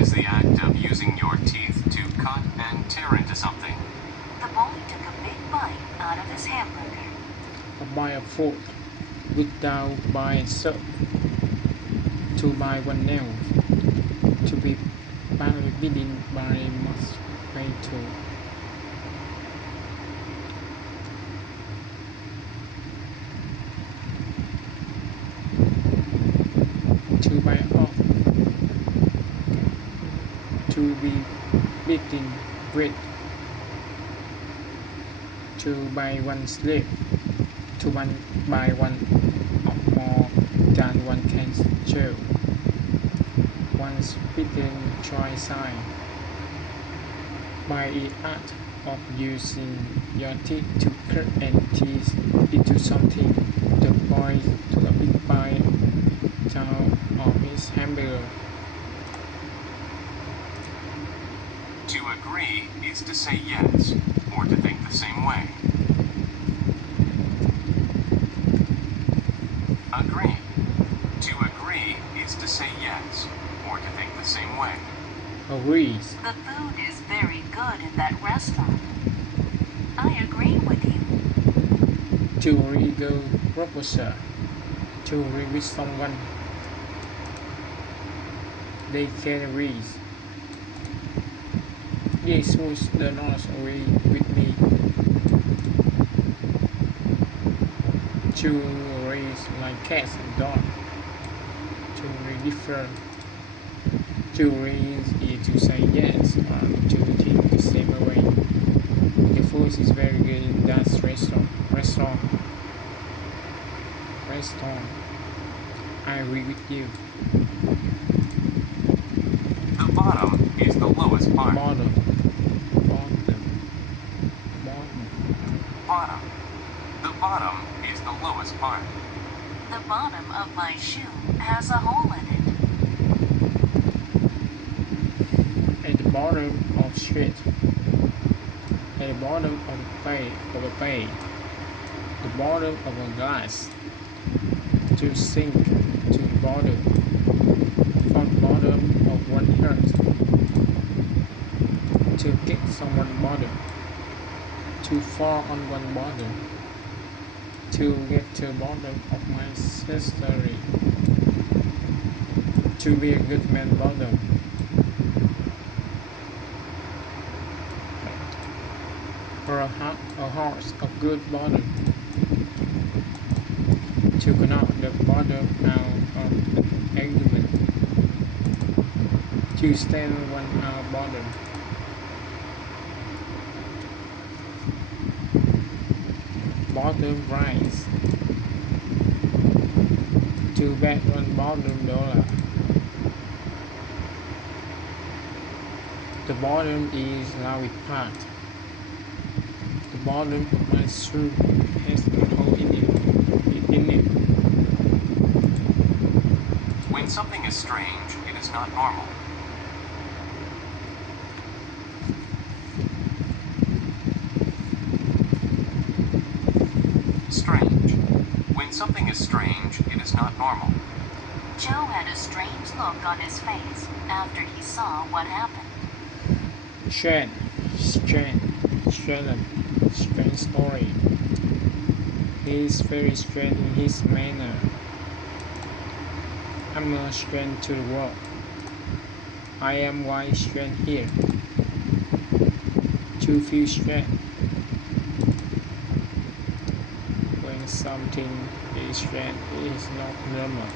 is the act of using your teeth to cut and tear into something. The boy took a big bite out of his hamburger. A bite of food without by itself. To buy one nail. To be badly bitten by must pay to. To buy off. To be beaten with. To buy one slave. To buy one of more than one can chew. Once bitten, try sign. By the art of using your teeth to cut and tease into something, the boy took a big bite out of his hamburger. To agree is to say yes, or to think the same way. Agree. To agree is to say yes, or to think the same way. Agrees. The food is very good in that restaurant. I agree with you. To legal proposal. To agree with someone. They can agree. These foods do not agree with me. To raise like cats and dogs. To differ. To raise is to say yes or to think the same way. The food is very good in that restaurant. I agree with you. The bottom is the lowest part. Bottom. Bottom. The bottom is the lowest part. The bottom of my shoe has a hole in it. At the bottom of street. At the bottom of a bay. The bottom of a glass. To sink to the bottom. From the bottom of one heart. To get someone bottom. To fall on one bottom. To get to the bottom of my history. To be a good man bottom. For a horse of good bottom. To knock the bottom out of an argument. To stand one out bottom. Bottom rise. To bet one bottom dollar. The bottom is loud part. The bottom of my shoe has a hole in it. When something is strange, it is not normal. Strange. When something is strange, it is not normal. Joe had a strange look on his face after he saw what happened. Strange story. He is very strange in his manner. I'm a strange to the world. I am why strange here. To feel strange. When something is strange, it is not normal.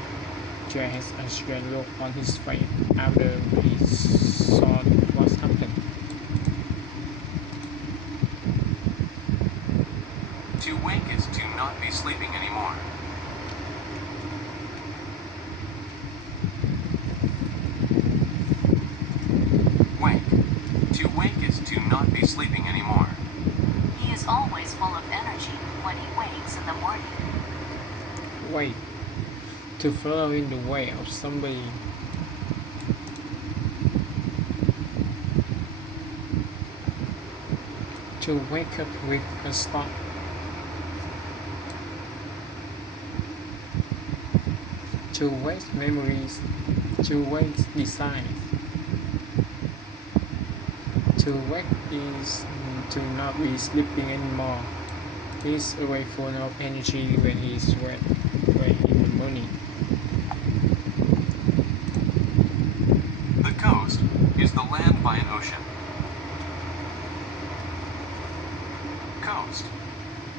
Joe has a strange look on his face after he saw what happened. To wake is to not be sleeping anymore. Wake. To wake is to not be sleeping anymore. He is always full of energy when he wakes in the morning. Wait. To follow in the way of somebody. To wake up with a start. To waste memories. To waste designs. To wake is to not be sleeping anymore. He's always full of energy when he's awake in the morning. The coast is the land by an ocean. Coast.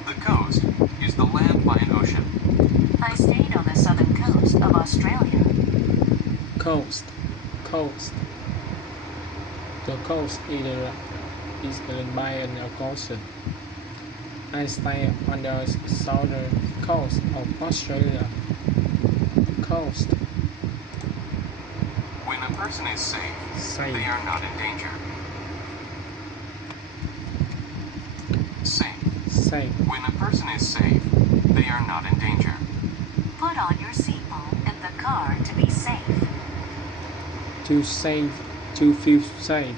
The coast is the land by an ocean. I stayed on the southern coast of Australia. Coast. Coast. The coast is the land by an ocean. I stay on the southern coast of Australia. Coast. When a person is safe, they are not in danger. Safe. Safe. When a person is safe, they are not in danger. Put on your seatbelt in the car to be safe. To save. To feel safe.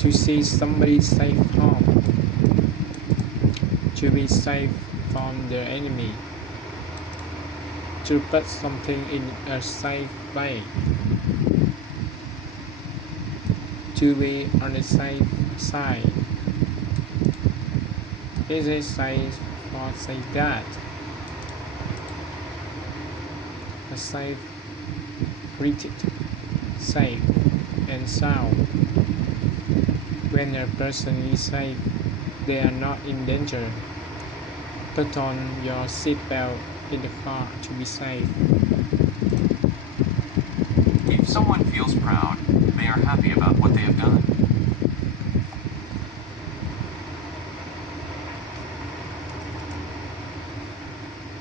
To see somebody safe home. To be safe from the enemy. To put something in a safe way. To be on the safe side. Is it safe or say that? A safe, rigid, safe, and sound. When a person is safe, they are not in danger. Put on your seatbelt in the car to be safe. If someone feels proud, they are happy about what they have done.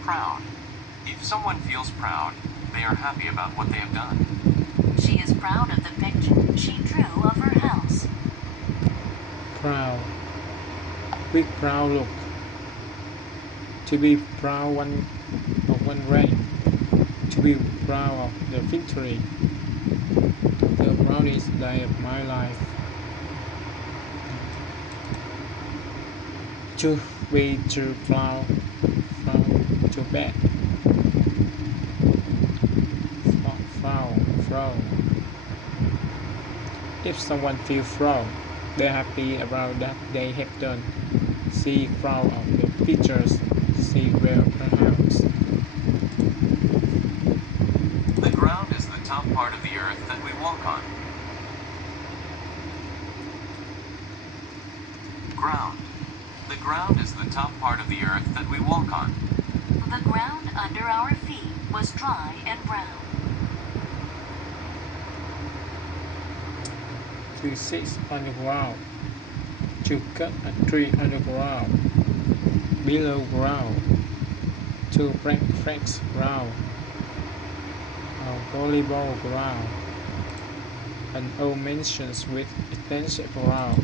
Proud. If someone feels proud, they are happy about what they have done. She is proud of the picture she drew of her house. Proud. Big proud look. To be proud of one rank. To be proud of the victory. The proudest day of my life. To be too proud to bad. Proud. If someone feels proud, they're happy about that they have done. See proud of the pictures. See well perhaps. The ground is the top part of the earth that we walk on. Ground. The ground is the top part of the earth that we walk on. The ground under our feet was dry and brown. To sit on the ground. To cut a tree on the ground. Below ground. To break flex ground. A volleyball ground. An old mansion with extensive ground.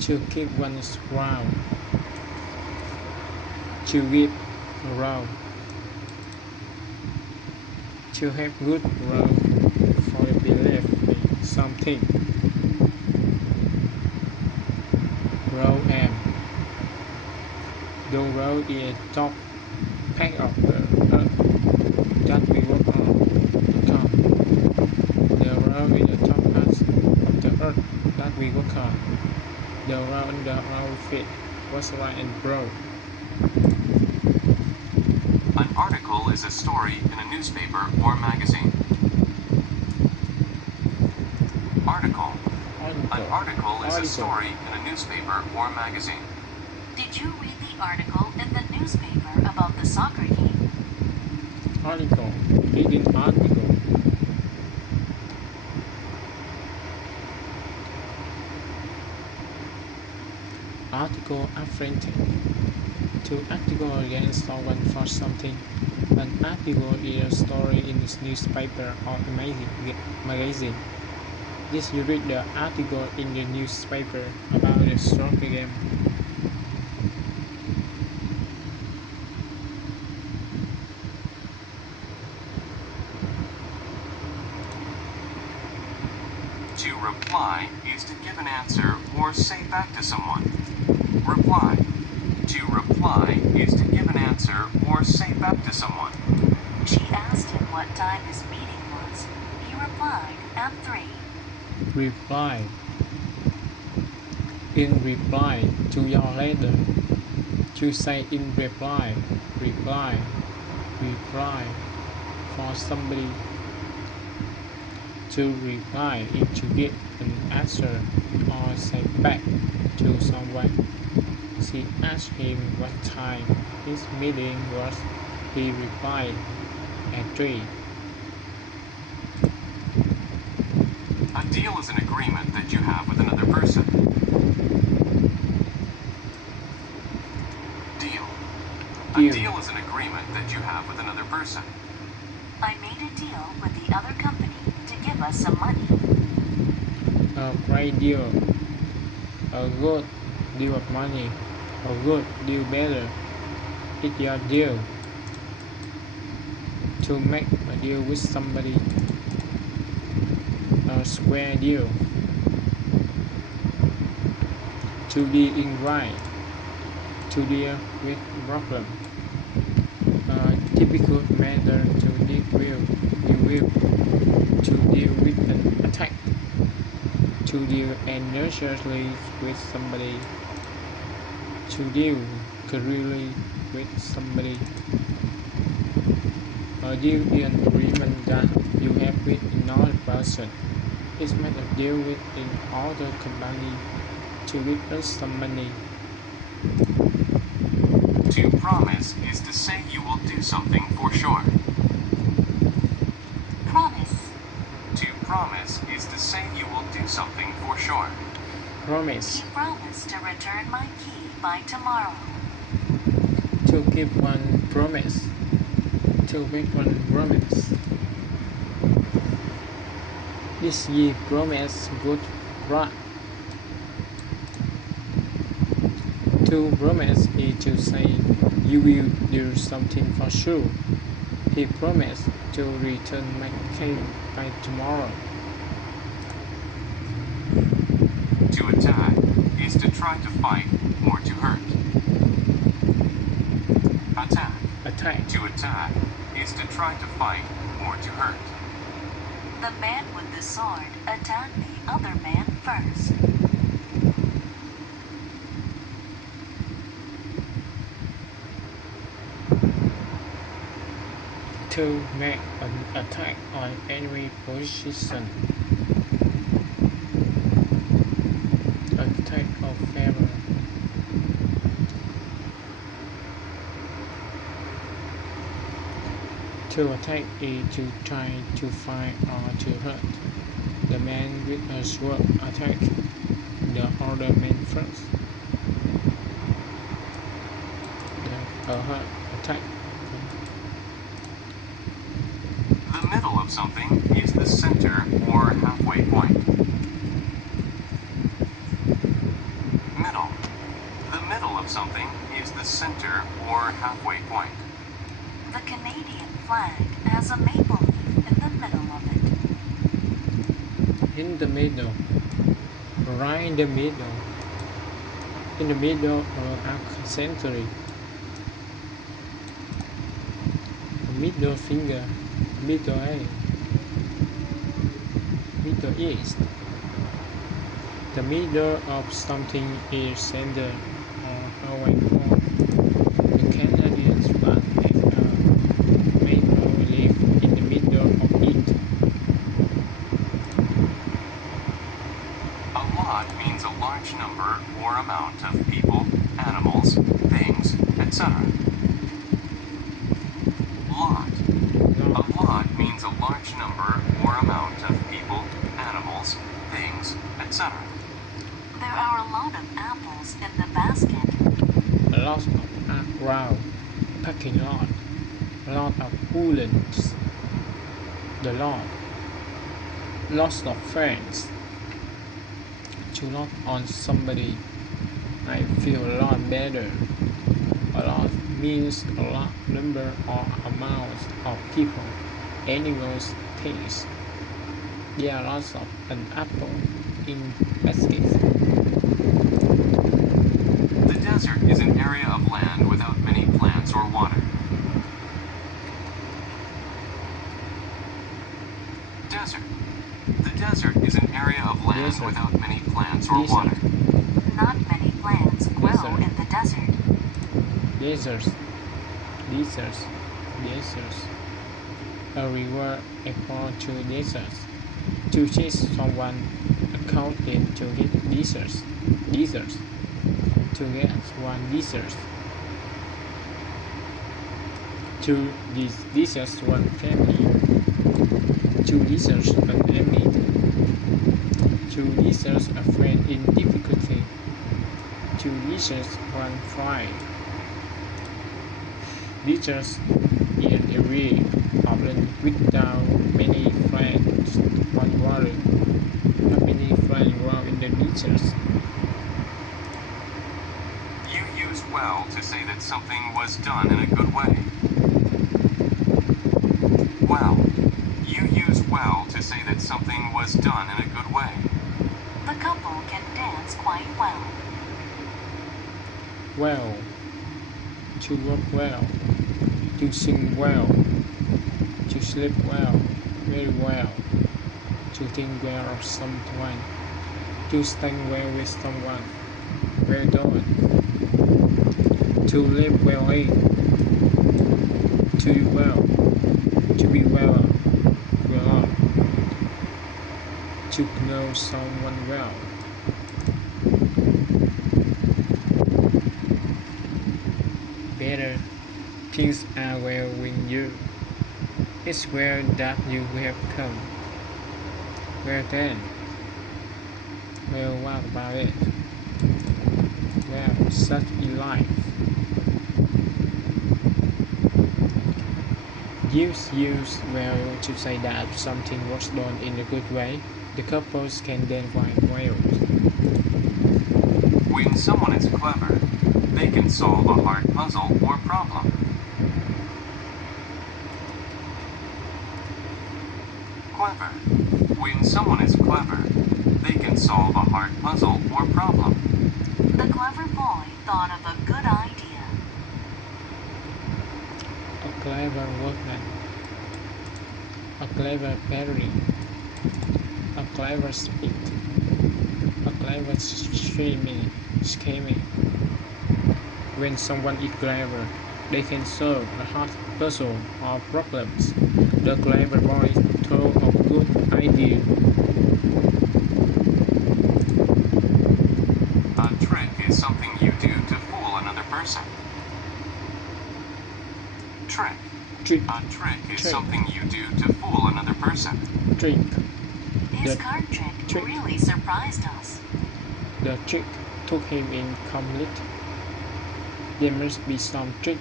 To keep one's ground. To give ground. To have good ground for a belief in something. Road M. The road is a top part of the earth that we walk on. The road is the top part of the earth that we walk on. The road under our feet was wide and broad. An article is a story in a newspaper or magazine. Article. An article is a story in a newspaper or magazine. Did you read the article in the newspaper about the soccer game? Article. Reading article. Article authentic. To article against someone for something. An article is a story in this newspaper or magazine. This you read the article in the newspaper about the soccer game. To reply is to give an answer or say back to someone. Reply. To reply is to give an answer or say back to someone. She asked him what time his meeting was. He replied, at 3. Reply. In reply to your letter. To say in reply. Reply. Reply. For somebody. To reply is to give an answer or say back to someone. She asked him what time his meeting was. He replied at 3. A deal is an agreement that you have with another person. Deal. A Deal. deal is an agreement that you have with another person. I made a deal with the other company to give us some money. A great deal. A good deal of money. A good deal better. It's your deal. To make a deal with somebody. A square deal. To be in right. To deal with problem. A difficult matter to deal with. To deal with an attack. To deal energetically with somebody. To deal clearly with somebody. A deal is an agreement that you have with another person. It's made a deal with in other company to give us some money. To promise is to say you will do something for sure. Promise. To promise is to say you will do something for sure. Promise. He promised to return my key by tomorrow. To give one promise. To make one promise. This ye promise good luck. To promise is to say you will do something for sure. He promised to return my key by tomorrow. To attack is to try to fight or to hurt. Attack. Attack. To attack is to try to fight or to hurt. The man with the sword attacked the other man first. To make an attack on enemy position. Attack of favor. To attack is to try to fight or to hurt. The man with a sword attacked the other man first. The hurt attack. The middle of something is the center or halfway point. Middle. The middle of something is the center or halfway point. The Canadian flag has a maple leaf in the middle of it. In the middle. Right in the middle. In the middle of arc century. Middle finger. Middle A. Middle East. The middle of something is center or halfway point. The Canadian flag has a maple leaf in the middle of it. A lot means a large number or amount of people, animals, things, etc. Lot. A lot means a large number or amount of people, animals, things, etc. There are a lot of apples in the basket. A lot of ground. Parking lot. A lot of woolens. The lot. Lots of friends. To knock on somebody. I feel a lot better. A lot means a lot number or amount of people, animals, things. There are lots of an apple in baskets. The desert is an area of land without many plants or water. area of land Desert. without many plants or Desert. water. Not many plants grow Desert. in the desert. Deserts. Deserts. Deserts. A river equal to deserts. To chase someone accounted to get deserts. Deserts. To get one desert. To these deserts one family. To deserts an enemy. To deserts a friend in difficulty. To deserts one fire. Deserts in an area of land without many plants or water. Not many plants grow in the deserts. You use well to say that something was done in a good way. Well. You use well to say that something was done in a good way. The couple can dance quite well. Well. To work well. To sing well. To sleep well. Very well. To think well of someone. To stand well with someone. Well done. To live well in. To do well. To be well. Well off. To know someone well. Better. Things are well with you. It's well that you have come. Well then. Well, what about it? Well, such is life. Use well to say that something was done in a good way. The couples can then find well. When someone is clever, they can solve a hard puzzle or problem. Clever. When someone is clever, they can solve a hard puzzle or problem. The clever boy thought of a good idea. A clever workman. A clever parent. A clever speak. A clever scheming. When someone is clever, they can solve a hard puzzle or problems. The clever boy told a good idea. A trick is something you do to fool another person. Trick. Trick. A trick is Trick. something you do to fool another person. Trick. His The card trick trick. really surprised us. The trick took him in complete. There must be some trick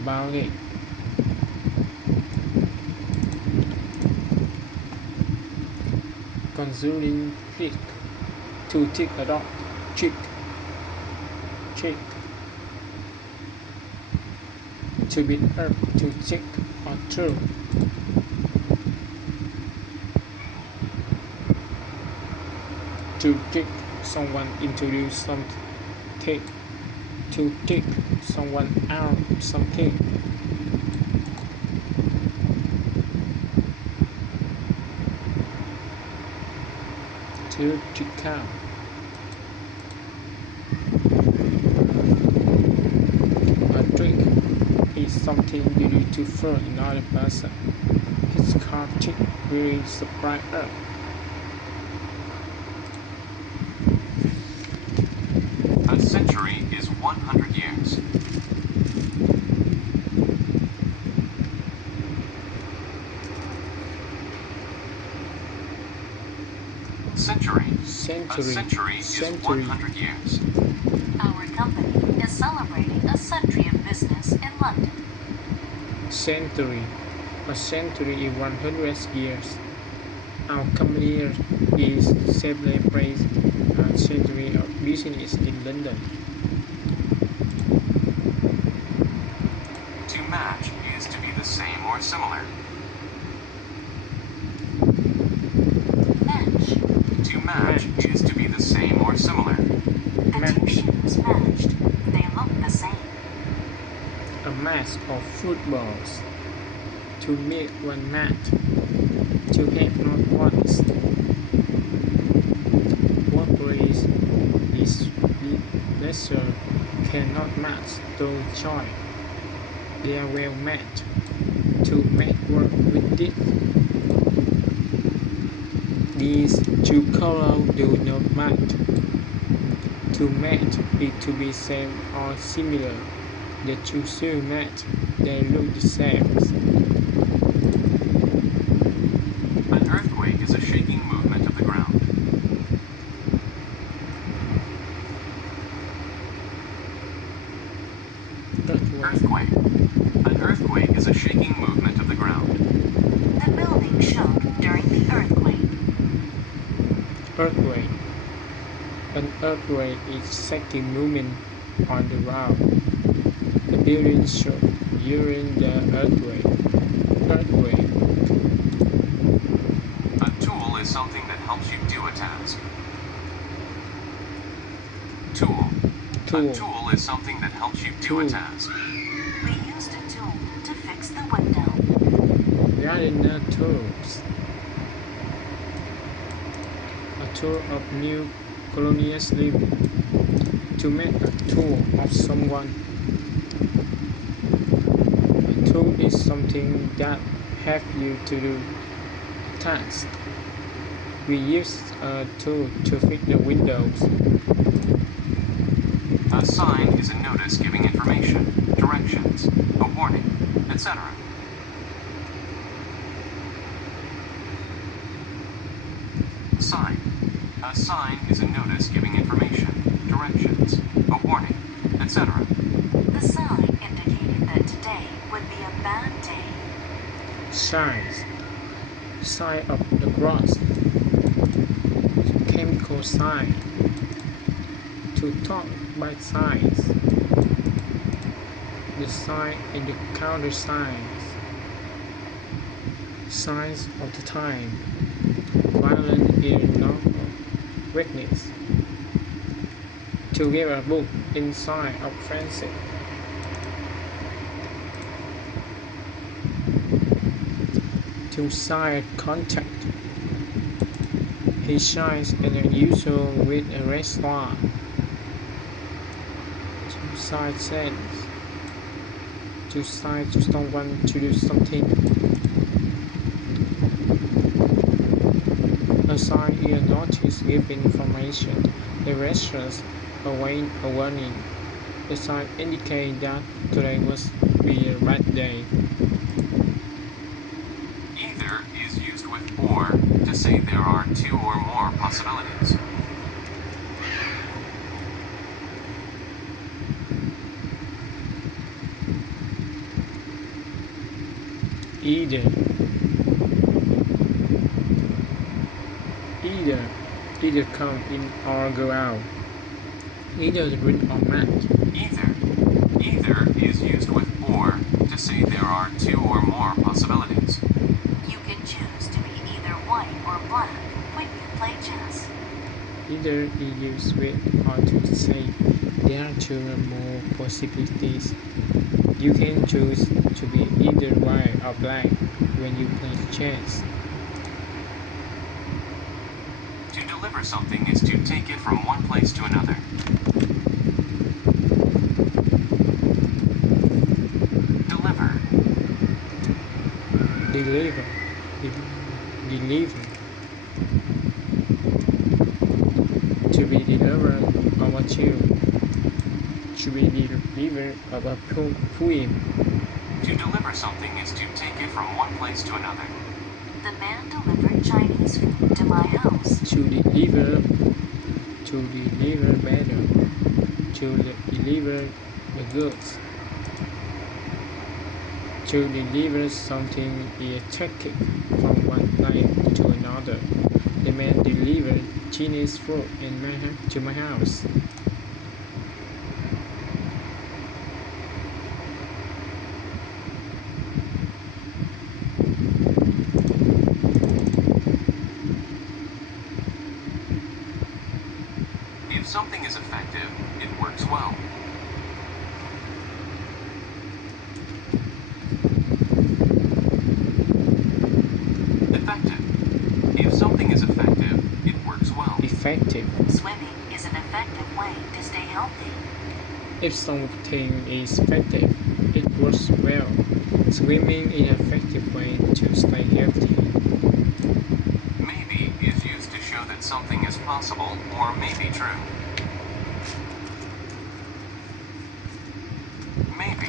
about it. Concerning trick. To trick a dog. Trick. Trick. To beat up. To check or throw. To trick someone introduce something. To trick someone out something. To trick out. A trick is something you do to fool another person. His card trick really surprised us. A century is 100 years. Century. A century is 100 years. Our company is celebrating a century of business in London. Century. A century is 100 years. Our company is celebrating a century of business in London. To match is to be the same or similar. Match. To match is to be the same or similar. The two shoes matched. They look the same. A match of footballs. To make one mat. To have not once. nature cannot match those joy. They are well met to make work with it. These two colors do not match. To match is to be same or similar. The two should match. They look the same. An earthquake is a shaking movement of the ground. Earthquake. An earthquake is a shaking movement of the ground. The building shook during the earthquake. Earthquake. An earthquake is shaking movement on the ground. The building shook during the earthquake. Earthquake. A tool is something that helps you do a task. Tool. Tool. A tool is something that helps you do a Tool. task. We used a tool to fix the window. Gardener tools. A tool of new colonialism. To make a tool of someone. A tool is something that helps you to do a task. We use a tool to fix the windows. A sign is a notice giving information, directions, a warning, etc. Sign. A sign is a notice giving information, directions, a warning, etc. The sign indicated that today would be a bad day. Signs. Sign of the cross. Chemical sign. To talk by signs. The sign and the counter signs. Signs of the time. Violent is normal. Weakness. To give a book in sign of friendship. To sign contact. He shines an unusual with a restaurant. To sign sense. To sign to someone to do something. A sign is a notice giving information, directions, a warning. The sign indicates that today must be a bad day. Either is used with or to say there are two or more possibilities. Either. Either come in or go out. Either green or matte. Either. Either is used with or to say there are two or more possibilities. You can choose to be either white or black when you play chess. Either is used with or to say there are two or more possibilities. You can choose to be either white or black when you play chess. To deliver something is to take it from one place to another. Deliver. Deliver. Deliver. To be delivered of a tune. To be delivered of a poem. To deliver something is to take it from one place to another. The man delivered Chinese food to my house. To deliver better. To deliver the goods. To deliver something is take it from one place to another. The man delivered Chinese food to my house. If something is effective, it works well. Effective. If something is effective, it works well. Effective. Swimming is is an effective way to stay healthy? If something is effective, it works well. Swimming is an effective way to stay healthy. Maybe is used to show that something is possible or may be true. Maybe.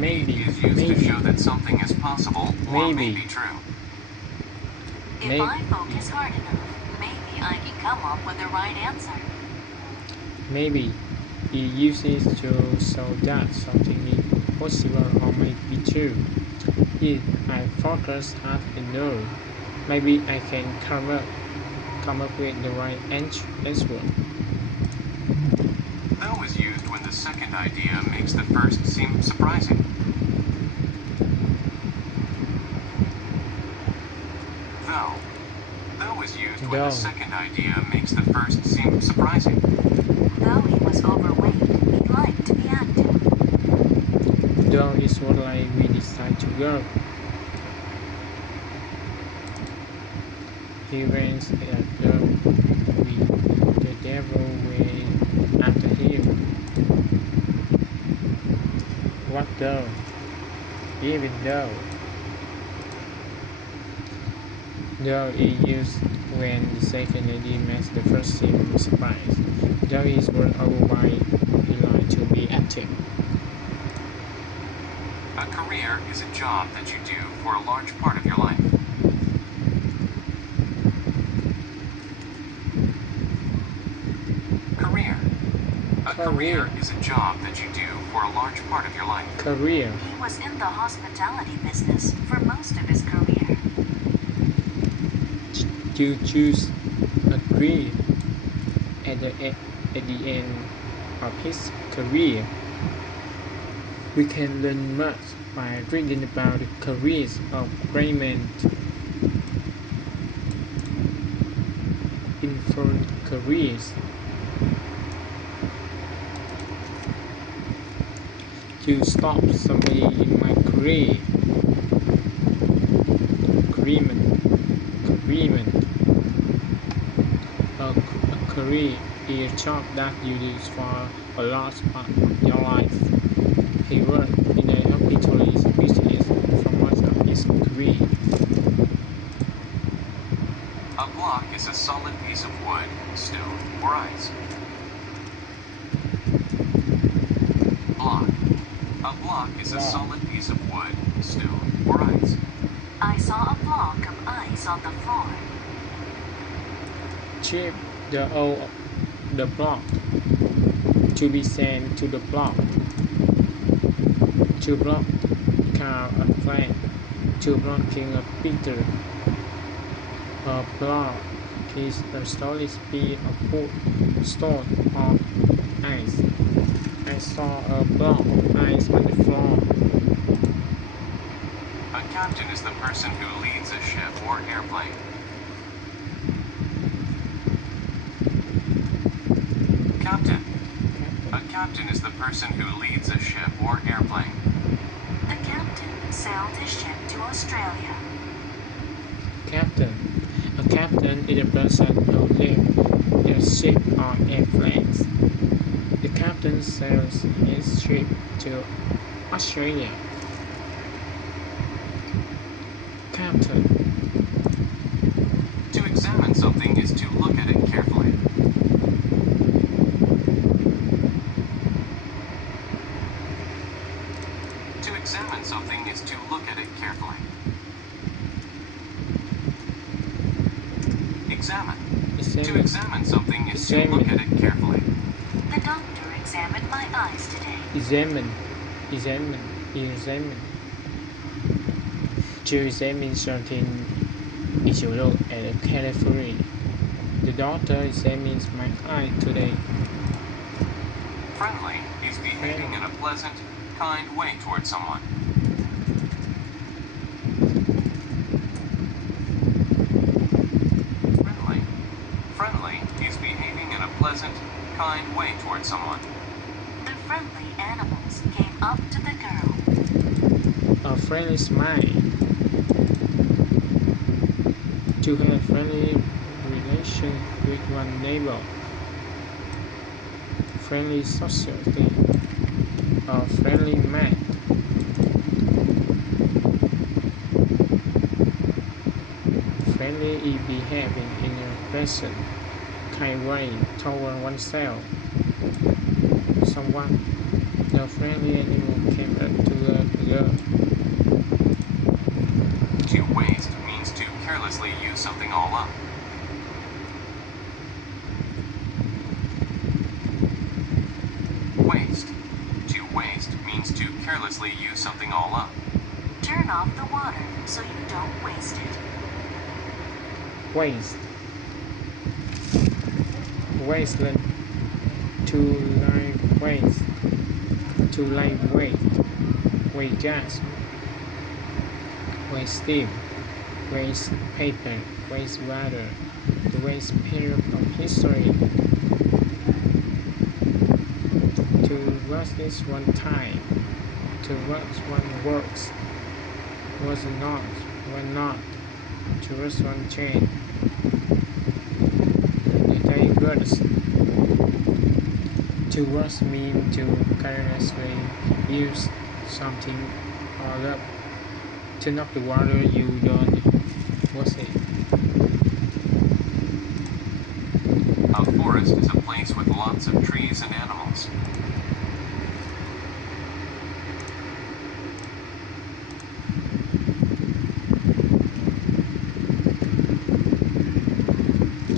Maybe is used to show that something is possible or may be true. If I focus hard enough, maybe I can come up with the right answer. Maybe it uses to show that something is possible or may be true. If I focus hard enough, maybe I can come up with the right answer. Though is used when the second idea makes the first seem surprising. Though is used when the second idea makes the first seem surprising. Though he was overweight, he liked to be active. Though is what like we decide to go. He went at the devil went after him. What though? Even though. Though is used when the second idea makes the first seem surprise. Though is what otherwise he liked to be active. A career is a job that you do for a large part of your life. Career. A career is a job that you do for a large part of your life. Career. He was in the hospitality business for most of his career. To choose a career at the end of his career. We can learn much by reading about the careers of great men. Informed careers. To stop somebody in my career. Agreement. A career is a job that you do for a large part of your life. He worked in a hospitality business for most of his career. A block is a solid piece of wood, stone, or ice. Block. A block is a solid piece of wood, stone, or ice. I saw a block of ice on the floor. Chip the block to be sent to the block. To block carve a flag. To blocking a picture. A block is a solid piece of wood, stone, or ice. I saw a block of ice on the floor. A captain is the person who leads a ship or airplane. Captain. A captain is the person who leads a ship or airplane. The captain sailed his ship to Australia. Captain. A captain is a person who leads a ship or airplanes. The captain sails his ship to Australia. Captain. To examine something is to look at it carefully. To examine something is to look at it carefully. Examine. To examine something is to look at it carefully. The doctor examined my eyes today. Examine. To examine something is to look at it carefully. The doctor examines my eye today. Friendly is behaving in a pleasant, kind way towards someone. Friendly is behaving in a pleasant, kind way towards someone. The friendly animals came up to the girl. A friendly smile. To have a friendly relation with one neighbor. friendly society, a friendly man, friendly is behaving in a pleasant, kind way toward oneself, someone. The friendly animal came up to the girl. To waste means to carelessly use something all up. Waste. To waste means to carelessly use something all up. Turn off the water so you don't waste it. Waste, wasteland, to live waste, to live weight, waste gas, waste steam, waste paper, waste water, the waste period of history. To rust is one time, to rust one works, was not, when not, to rust one chain. The day burst. To rust means to carelessly use something all up. To knock the water you don't was it. A forest is a place with lots of trees and animals.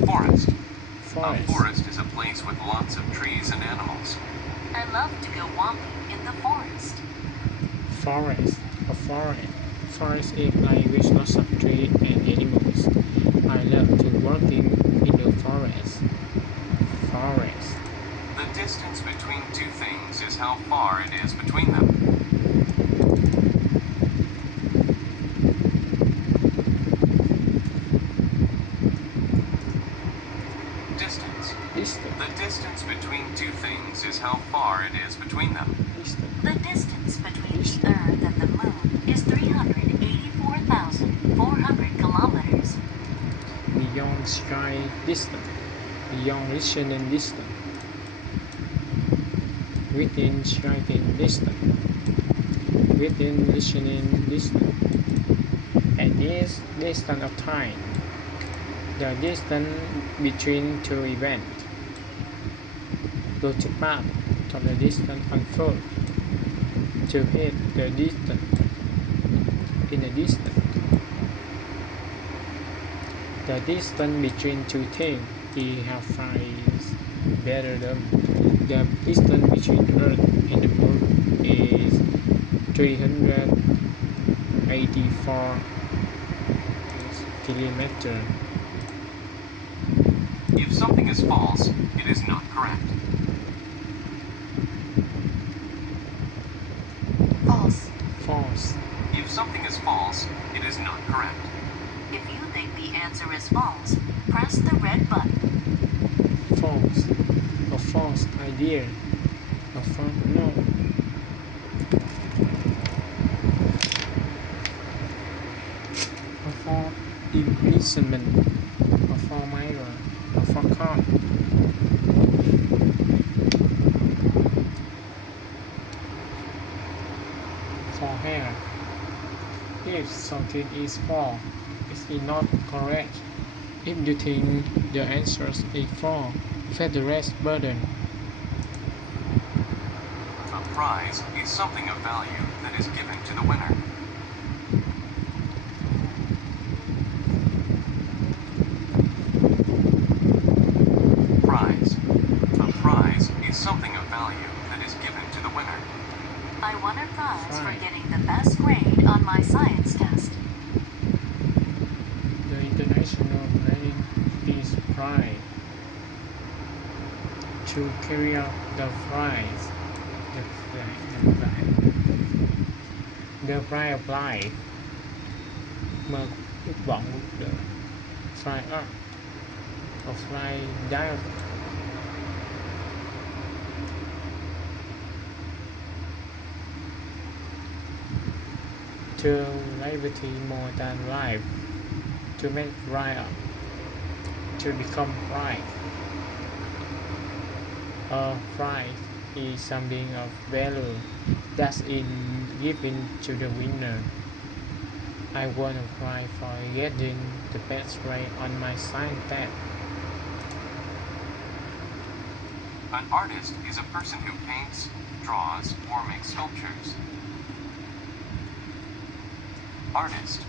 Forest. A Forest, forest is a place with lots of trees and animals. I love to go walking in the forest. forest, a forest. Forest is like with lots of trees and animals. I love to walking in the forest. Forest. The distance between two things is how far it is between them. Distance. Distance, The distance between two things is how far it is between them. distance, The distance between the Earth and the Moon is 384,400 kilometers. beyond sky distance, beyond listening distance, within striking distance, within listening distance. At this distance of time, the distance between two events. Go to path to the distance unfold. To hit the distance in the distance. The distance between two things is how far is better than the distance between Earth and the Moon is 384 kilometers. If something is false, it is not correct. False. False, If something is false, it is not correct. If you think the answer is false, press the red button. false, a false idea, a false no. A false imprisonment, a false mirror, a false card. For hair. If something is false, it is not correct. If you think the answer is false, set the rest burden. A prize is something of value that is given to the winner. Prize. A prize is something of value that is given to the winner. I won a prize for Fine. getting the best grade on my science test. The International Planning Peace Prize. To carry out the prize. The prize of life. Mơ ước vọng cuộc đời. Fly up. Or fly down. To liberty more than life. To make right up. To become right. A prize is something of value that's given to the winner. I won a prize for getting the best grade on my science test. An artist is a person who paints, draws, or makes sculptures. Artist.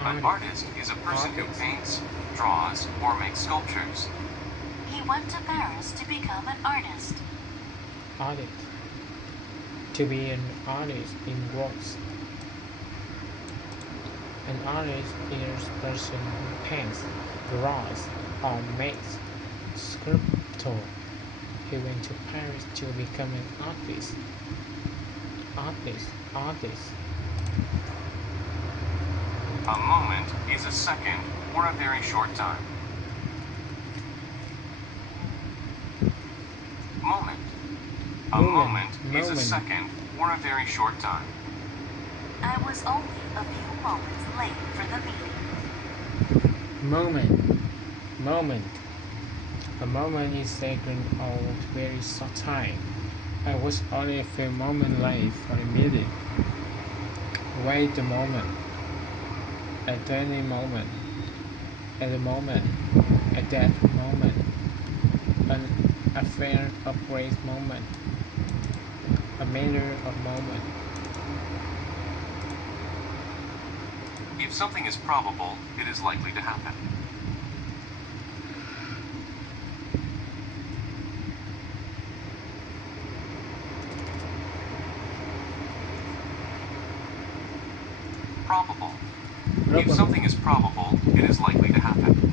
An artist is a person who Artist. paints, draws, or makes sculptures. He went to Paris to become an artist. Artist. To be an artist involves. An artist is a person who paints, draws, or makes sculpture. He went to Paris to become an artist. Artist. A moment is a second or a very short time. Moment. A moment is a second or a very short time. I was only a few moments late for the meeting. Moment. A moment is second or very short time. I was only a few moments late for the meeting. Wait a moment. At any moment. At the moment. At that moment. An affair of great moment. A matter of moment. If something is probable, it is likely to happen. Probable. If something is probable, it is likely to happen.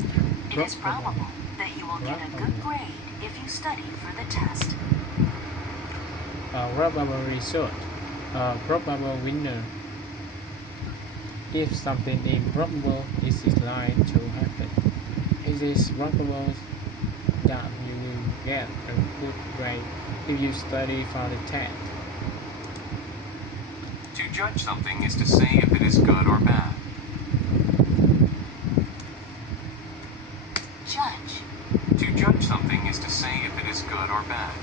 It is probable that you will get a good grade if you study for the test. A probable result. A probable winner. If something is probable, it is likely to happen. It is probable that you will get a good grade if you study for the test. To judge something is to say if it is good or bad. Judge. To judge something is to say if it is good or bad.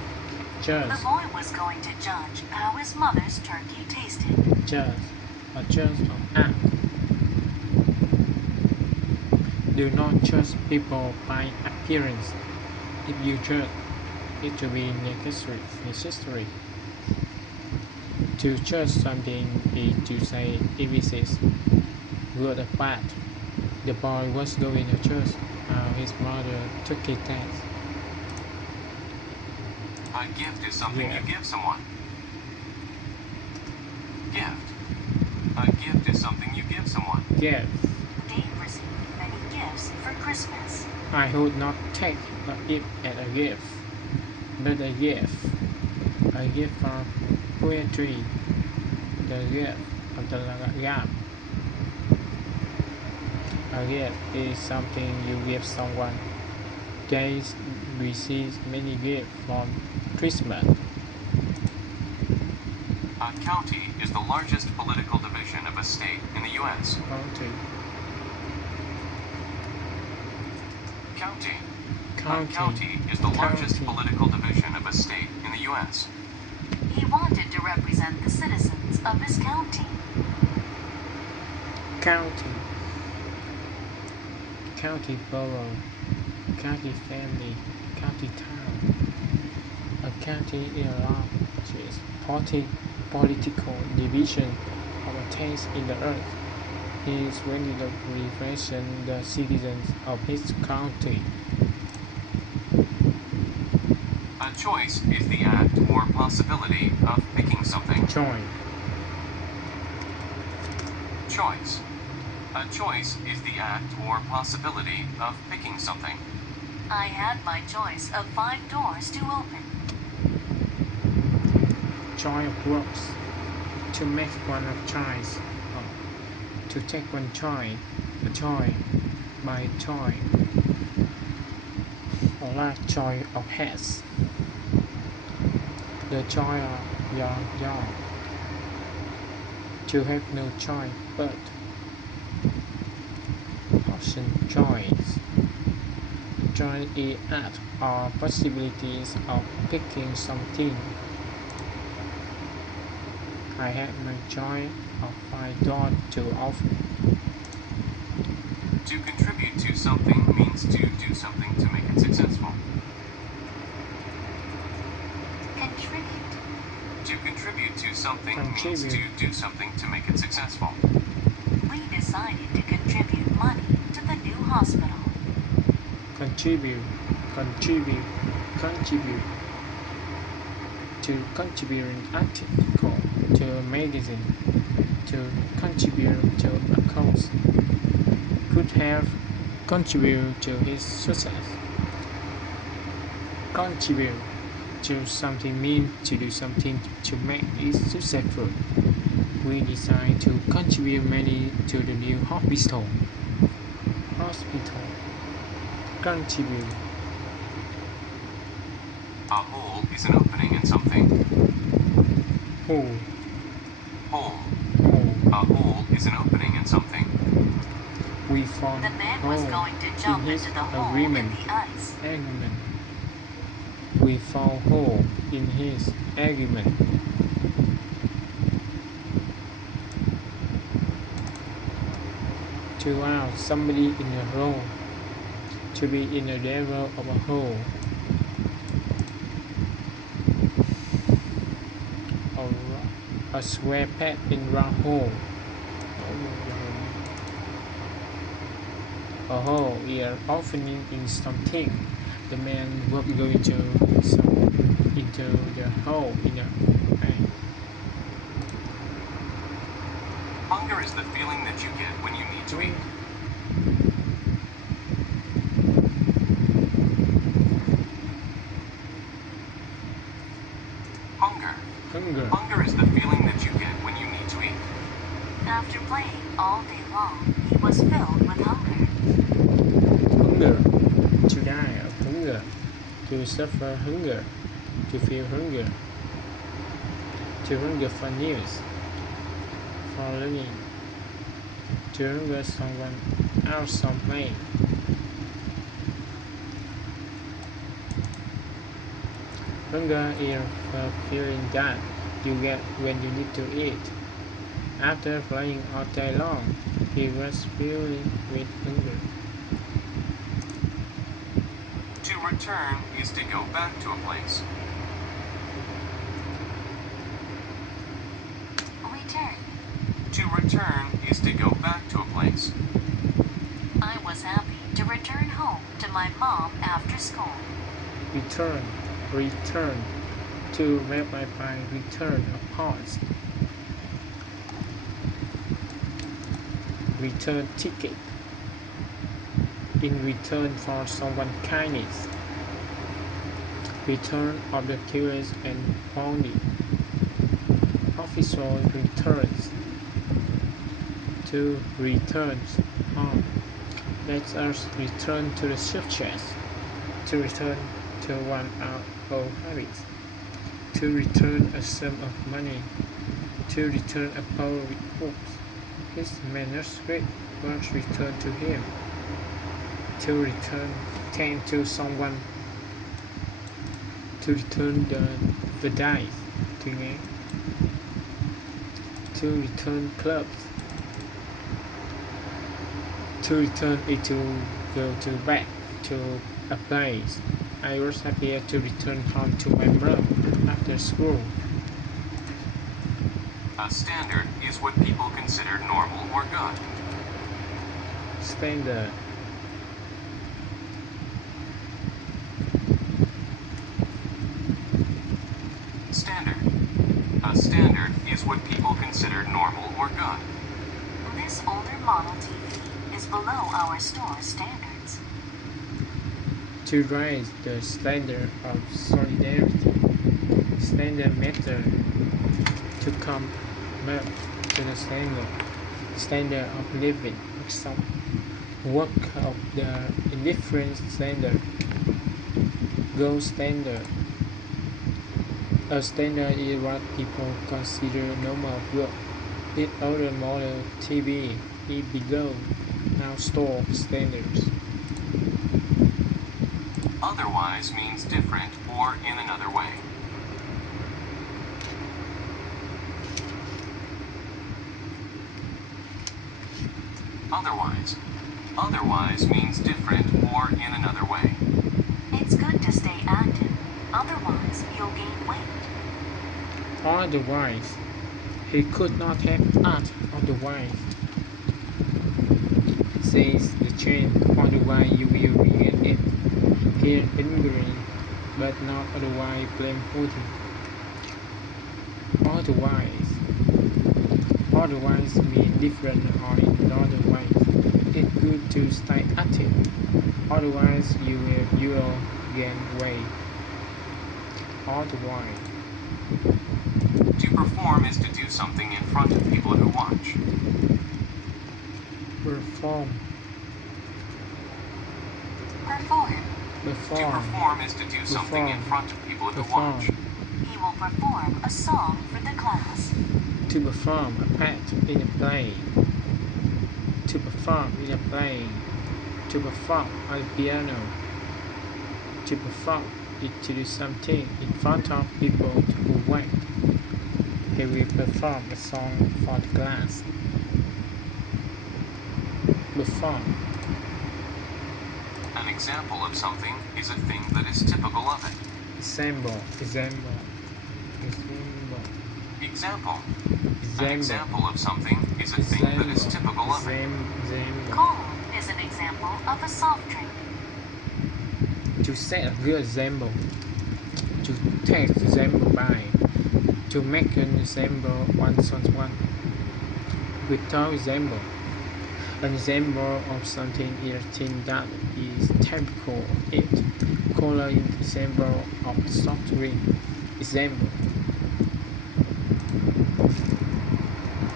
Judge. The boy was going to judge how his mother's turkey tasted. Judge. A judge of act. Do not judge people by appearance. If you judge, it to be necessary. To judge something is to say if it is good or bad. The boy was going to judge how his mother took a test. A gift is something you give someone. Gift. A gift is something you give someone. Gift. Dave received many gifts for Christmas. I would not take it as a gift, but a gift. A gift for poetry. The gift of the gap. A gift is something you give someone. They receive many gifts from Christmas. A county is the largest political division of a state in the U.S. County. County. County. A county is the largest political division of a state in the U.S. He wanted to represent the citizens of his county. County. County borough. County family. County town. A county is the largest political division of a state in the earth. He is ready to represent the citizens of his county. A choice is the act or possibility of picking something. Join. Choice. A choice is the act or possibility of picking something. I had my choice of 5 doors to open. Choice of works. To make one of choice. To take one choice. A choice. By choice. A large choice of hats. The choice of your job. To have no choice but option choice. join it at or possibilities of picking something. I have my joy of my dog too often. To contribute to something means to do something to make it successful. Contribute. To contribute to something means Contribute. to do something to make it successful. We decided to contribute money to the new hospital. Contribute, contribute, contribute. To contribute an article to a magazine, to contribute to a cause, could have contributed to his success. Contribute to something means to do something to make it successful. We decide to contribute money to the new hospital. Hospital. Contribute. A hole is an opening in something. Hole. Hole. Hole. A hole is an opening in something. We found The man was hole going to jump in his into the hole agreement. in the ice. Agreement. We found hole in his argument. To out somebody in a hole. To be in the level of a hole. A square peg in round hole. A hole is an opening in something. The man was going into the hole in a eye. Hunger is the feeling that you get when you need to eat. Hunger. Hunger. Hunger is the feeling that you get when you need to eat. After playing all day long, he was filled with hunger. Hunger. To die of hunger. To suffer hunger. To feel hunger. To hunger for news. For learning. To hunger someone else someplace. Hunger is a feeling that you get when you need to eat. After playing all day long, he was feeling with hunger. To return is to go back to a place. Return. To return is to go back to a place. I was happy to return home to my mom after school. Return. Return. To verify return a parts. Return ticket. In return for someone's kindness. Return of the curious and founding. Official returns. To returns home. Let us return to the scriptures. To return to one of our habits. To return a sum of money. To return a power with books. His manuscript was returned to him. To return came to someone. To return the dice. To game. To return clubs. To return it to go to back to a place. I was happier to return home to my mom after school. A standard is what people consider normal or good. Standard. Standard. A standard is what people consider normal or good. This older model TV is below our store standards. To raise the standard of solidarity. Standard method. To come up to the standard of living of some work of the indifferent standard. Gold standard. A standard is what people consider normal work. In older model TV is below our store standards. Otherwise means different or in another way. Otherwise. Otherwise means different or in another way. It's good to stay active. Otherwise, you'll gain weight. Otherwise, he could not have acted otherwise. Says the chain, otherwise you will regret it. Here angry, but not otherwise blame-putting. Otherwise. Otherwise means different or in another way. It's good to stay active. Otherwise you will gain weight. Otherwise. To perform is to do something in front of people who watch. Perform. Perform. To perform is to do something in front of people who watch. He will perform a song for the class. To perform a part in a play. To perform in a play. To perform on the piano. To perform is to do something in front of people who wait. He will perform a song for the class. Perform. An example of something is a thing that is typical of it. Example. An example of something is a thing that is typical of it. Cola is an example of a soft drink. To set a good example. To take example by. To make an example 1+1. Without example. An example of something is a thing that is typical of it. Cola is an example of a soft drink. Example.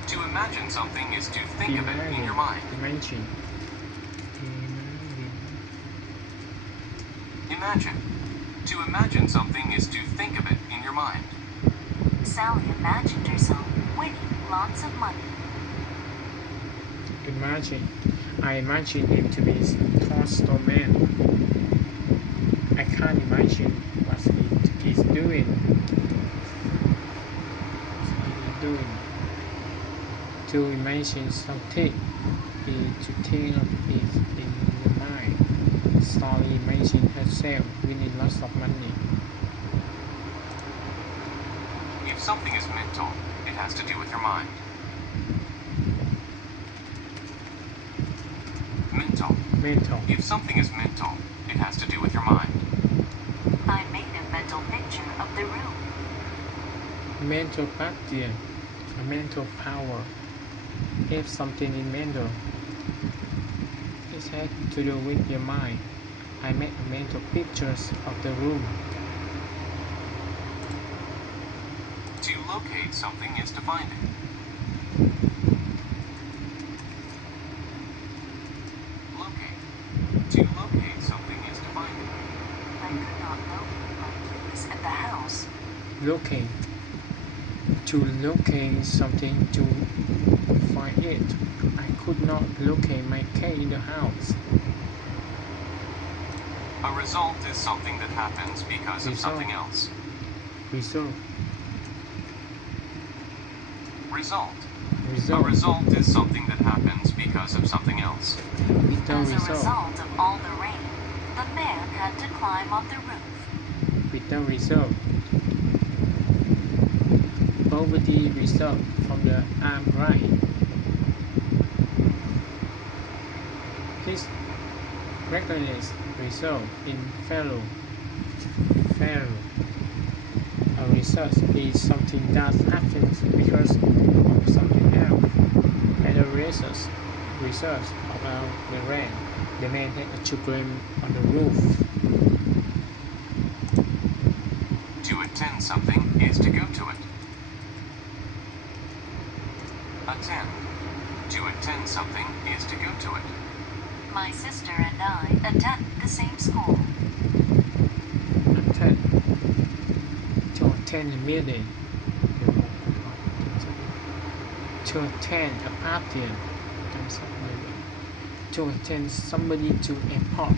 To imagine something is to think of it in your mind. Imagine. To imagine something is to think of it in your mind. Sally imagined herself winning lots of money. Imagine. I imagine him to be a tall store man. I can't imagine what he is doing. To imagine something is to think of it in the mind. Sally imagined herself winning lots of money. If something is mental, it has to do with your mind. Mental. If something is mental, it has to do with your mind. I made a mental picture of the room. Mental pattern. A mental power. If something is mental, it has to do with your mind. I made mental pictures of the room. To locate something is to find it. To locate something is to find it. I could not locate my keys at the house. Locate. To locate something to find it. I could not locate my key in the house. A result is something that happens because of something else. Result. A result is something that happens because of something else. As a result of all the rain, the man had to climb on the roof. Without result. Poverty result from the arm right. His recklessness result in failure. A result is something that happens because of something else. And the result about the rain. The man had to climb on the roof. To attend something is to go to it. Attend. To attend something is to go to it. My sister and I attend the same school. Attend. To attend a meeting. To attend a party. To attend somebody to airport.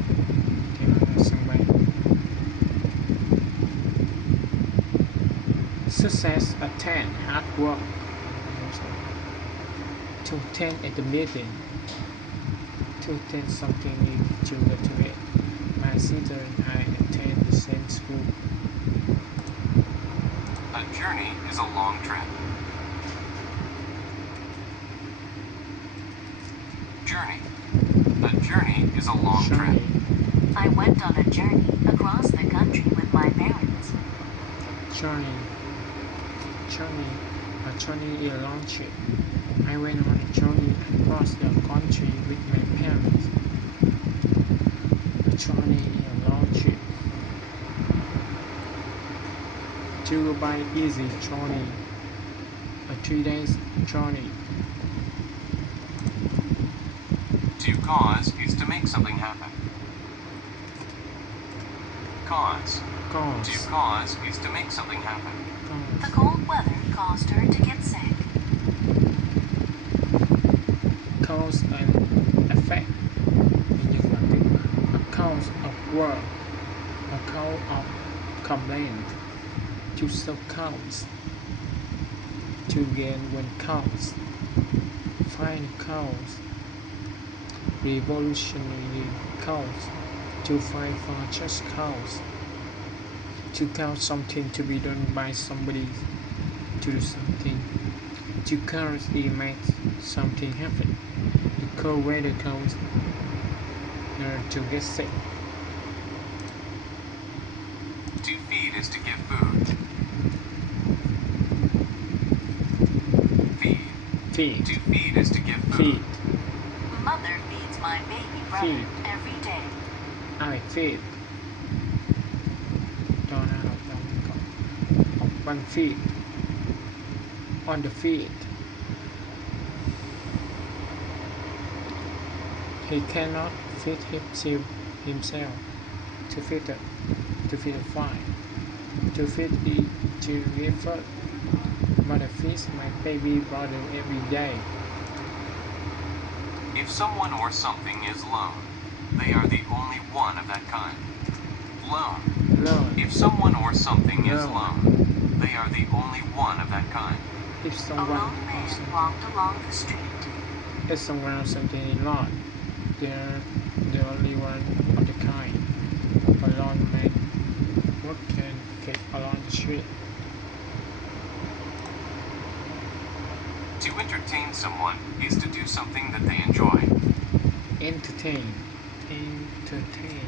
success attend hard work. To attend at the meeting. To attend something new to motivate. My sister and I attend the same school. A journey is a long trip. Journey. A journey is a long Journey. trip. I went on a journey across the country with my parents. Journey. Journey. A journey is a long trip. I went on a journey across the country with my parents. A journey is a long trip. To by easy journey. A 3 days journey. To cause is to make something happen. Cause. Cause. To cause is to make something happen. The cold weather caused her to get sick. Cause and effect. A cause of work. A cause of complaint. To serve cause. To gain one cause. Find cause. Revolutionary cause. To fight for just cause. To cause something to be done by somebody to do something. To cause it makes something happen. The cold weather causes her to get sick. To feed is to give food. Feed. Feed. To feed is to give food. Feed. Mother feeds my baby brother Feed. every day. I feed. Cho ra đọc cho mình có one feed. On the feed. He cannot feed himself. To feed a fly. To feed it to give food. Mother feeds my baby brother every day. If someone or something is lone, they are the only one of that kind. Lone. Lone. If someone or something is Lone. lone, they are the only one of that kind. If A someone lone man walked along the street. If someone or something is lost, they're the only one of the kind. A lone man walking along the street. To entertain someone is to do something that they enjoy. Entertain. Entertain.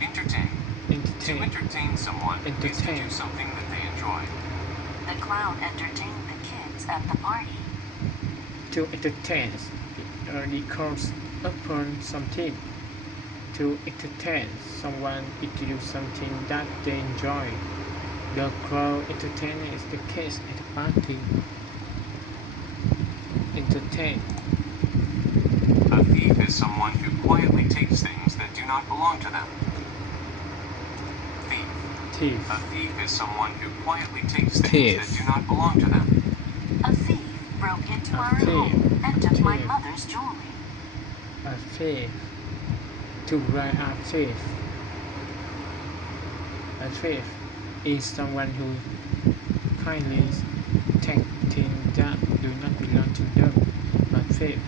Entertain. To Entertain. entertain someone is to Entertain. do something that they enjoy. The clown entertained the kids at the party. To entertain. The course upon something. To entertain someone is to do something that they enjoy. The crowd entertains the kids at the party. Entertain. A thief is someone who quietly takes things that do not belong to them. Thief. Thief. A thief is someone who quietly takes things Thief. that do not belong to them. A thief broke into A our thief. home and took my Thief. mother's jewelry. A thief. To write a thief. A thief is someone who kindly takes things that do not belong to them. A thief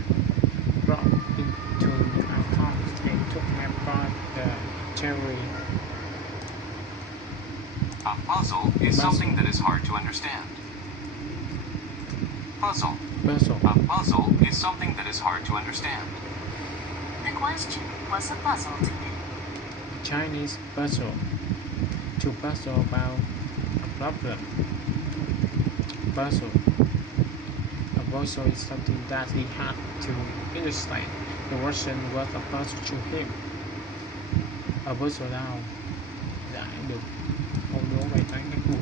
broke into my house and took my brother's jewelry. A puzzle is something that is hard to understand. Puzzle. Puzzle. A puzzle is something that is hard to understand. The question was a puzzle to him. Chinese puzzle. To puzzle about a problem. Puzzle. A puzzle is something that he had to illustrate. The version was a puzzle to him. A puzzle nào giải được câu đố bài toán các buộc.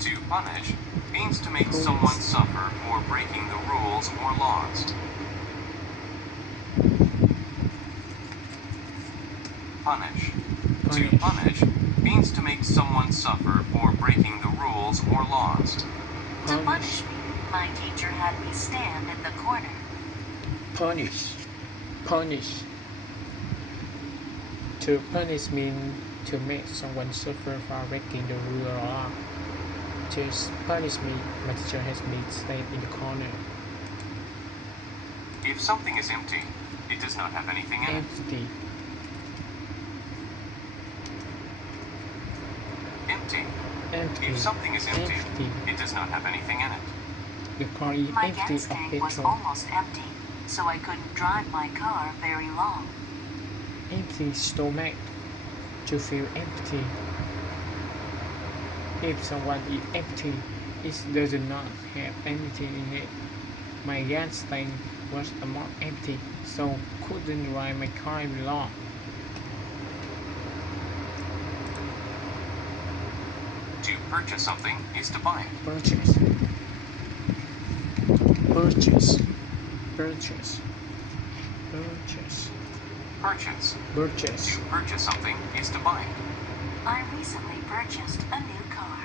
To punish means to make someone suffer for breaking the rules or laws. Punish. To punish means to make someone suffer for breaking the rules or laws. To punish me, my teacher had me stand in the corner. Punish. Punish. To punish means To make someone suffer for breaking the rule or law. To punish me, my teacher has me stay in the corner. If something is empty, it does not have anything in it. Empty. Empty. Empty. If something is empty, Empty. it does not have anything in it. The car is My empty gas of tank was petrol. almost empty, so I couldn't drive my car very long. Empty stomach. To feel empty. If someone is empty, it does not have anything in it. My gas tank was almost empty, so couldn't drive my car very long. To purchase something is to buy it. Purchase. Purchase. Purchase. Purchase. Purchase. Purchase. To purchase something is to buy it. I recently purchased a new car.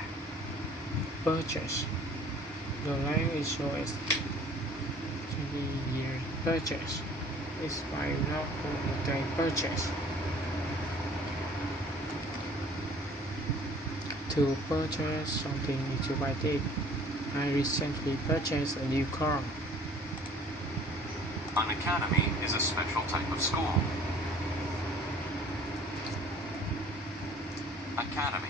Purchase. The line is short 20 years. Purchase. It's by not they purchase. To purchase something is to buy it. I recently purchased a new car. An academy is a special type of school. Academy.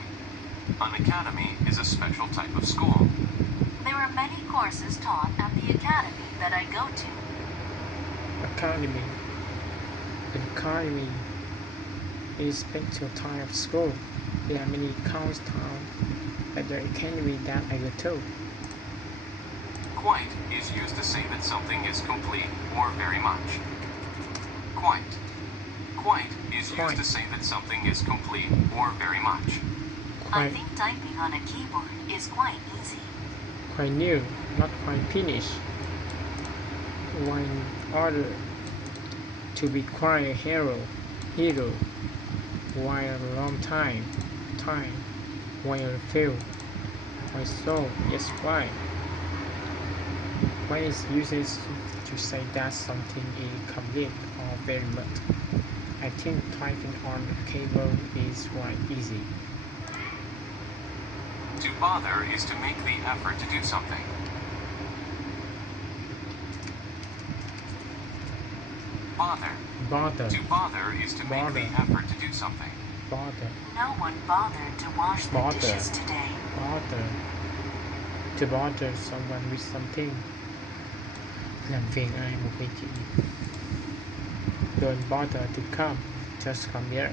An academy is a special type of school. There are many courses taught at the academy that I go to. Academy. Academy is special type of school. There are many courses taught at the academy that I go to. Quite is used to say that something is complete or very much. Quite. Quite is used Quite. to say that something is complete or very much. I Quite, think typing on a keyboard is quite easy. quite new, not quite finished. One order to be quite a hero. While a long time. While fail. Why so? Yes, why? Why is used to say that something is complete or very much? I think typing on a keyboard is quite easy. To bother is to make the effort to do something. Bother. Bother. To bother is to make the Bother. effort to do something. Bother. No one bothered to wash the Bother. dishes today. Bother. To bother someone with something. Làm phiền ai một cái chuyện. Don't bother to come. Just come here.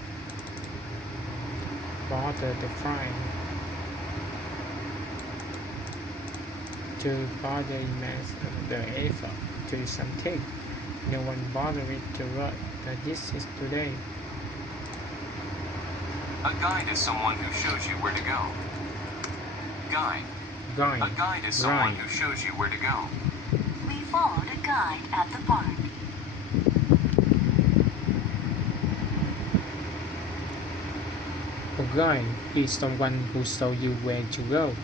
Bother the fine. To bother immense the effort to do something. No one bothered to write the dishes today. A guide is someone who shows you where to go. Guide. Guide. A guide is someone Right. who shows you where to go. We followed a guide at the park. A guide is someone who shows you where to go.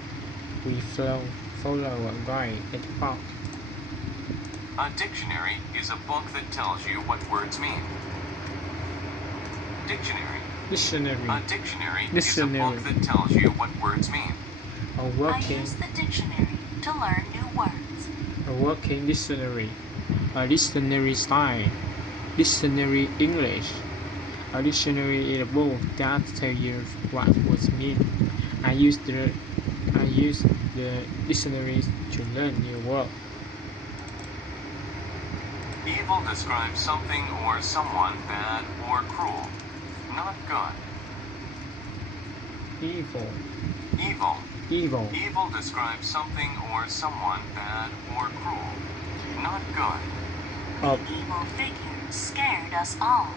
We follow a guide at the park. A dictionary is a book that tells you what words mean. Dictionary. Dictionary. A dictionary is a Dictionary. book that tells you what words mean. A I working, use the dictionary to learn new words. a working dictionary. A dictionary style. Dictionary English. A dictionary is a book that tells you what words mean. I use the dictionary to learn new words. Evil describes something or someone bad or cruel. Not good. Evil. Evil. Evil. Evil describes something or someone bad or cruel. Not good. Of, Evil figure scared us all.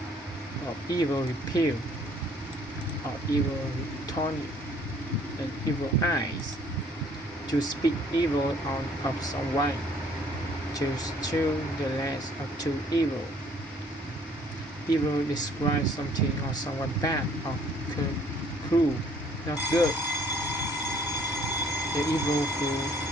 of evil repeal. Of evil tone and evil eyes. To speak evil on of someone. To steal the last of two evil. Evil describes something or someone bad or cruel, not good. The evil who